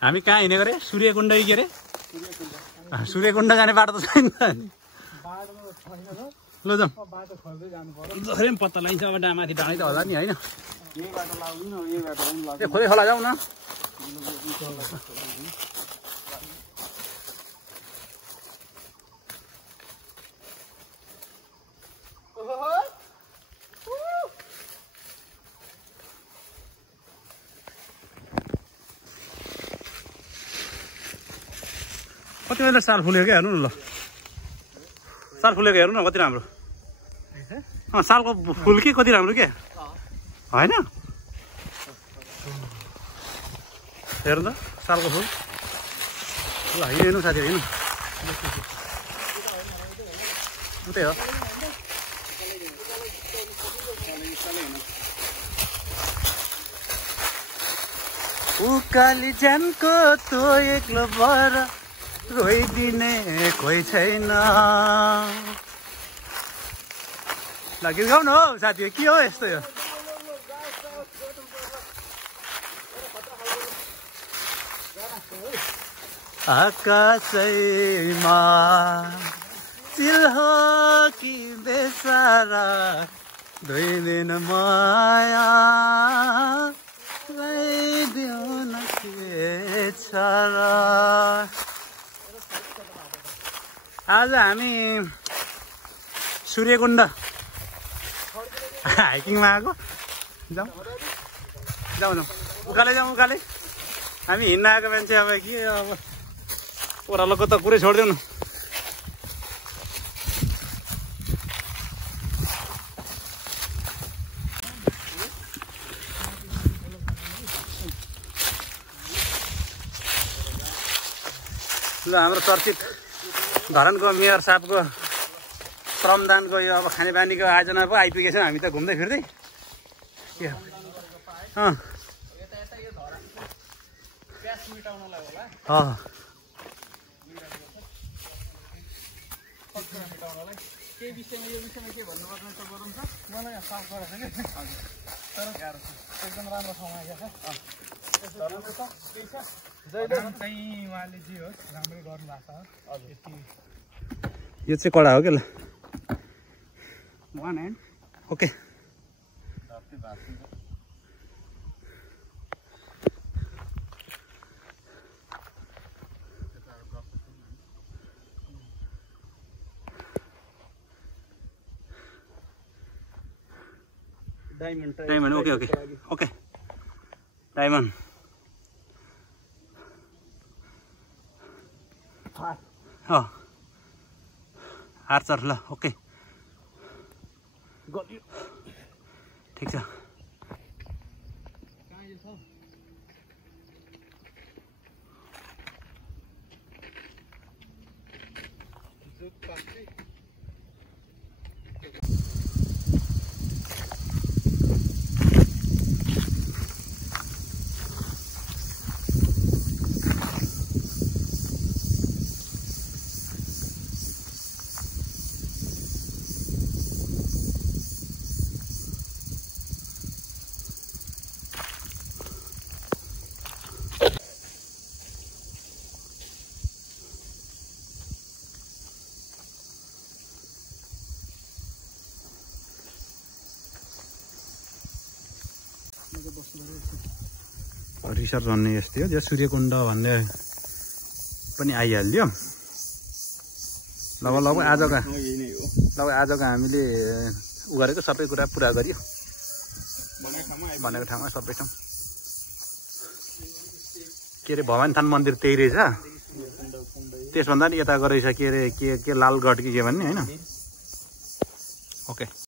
हामी कहाँ हिँडेको रे? सूर्यकुण्ड के रे? सूर्यकुण्ड जाने बाटो त छैन। ल जाउँ। जसरी पनि पत्ता लगाइन्छ अब माथि डाँडै त होला नि होइन? ए खोले खोला जाउँ न। कति बेला साल फुल्यो क्या हेर्नु न ल। साल फुलेको हेर्नु न कति राम्रो। सालको फुल के कति राम्रो क्या होइन? हेर्नु त सालको फुल। ल हिँड्नु साथी हिँड्नु। उतै हो। उकाली ज्यानको तो एक्लो भएर रोइदिने कोही छैन। ल गीत गाउँ न हौ साथी। के हो यस्तो यो? आकाशैमा चिल हो कि बेसारा दुई दिन माया गइदिउ न के छ र। आज हामी सूर्यकुण्ड हाइकिङमा आएको। जाउँ जाउँ जाउँ उकालै जाउँ उकालै। हामी हिँड्न आएको मान्छे अब के अब ओह्रालोको त कुरै छोडिदेऊ न। ल हाम्रो चर्चित धरानको मेयर साहबको श्रमदानको यो अब खानेपानीको आयोजना पो आइपुगेछ। हामी त घुम्दै फिर्दै के यो चाहिँ कडा हो क्या। ल okay diamond okay okay okay diamond Archer. ल ओके ठिक छ। रिसर्च भन्ने यस्तै हो। जो सूर्यकुण्ड भन्ने पनि आइहाल्यो। लगभग आजको हामीले उ गरेको सबै कुरा पुरा गरियो भनेको ठाउँमा सबै ठाउँ। के अरे भवानी थान मन्दिर त्यही रहेछ। त्यसभन्दा नि यताको रहेछ के अरे के लालगढ कि के भन्ने होइन। ओके।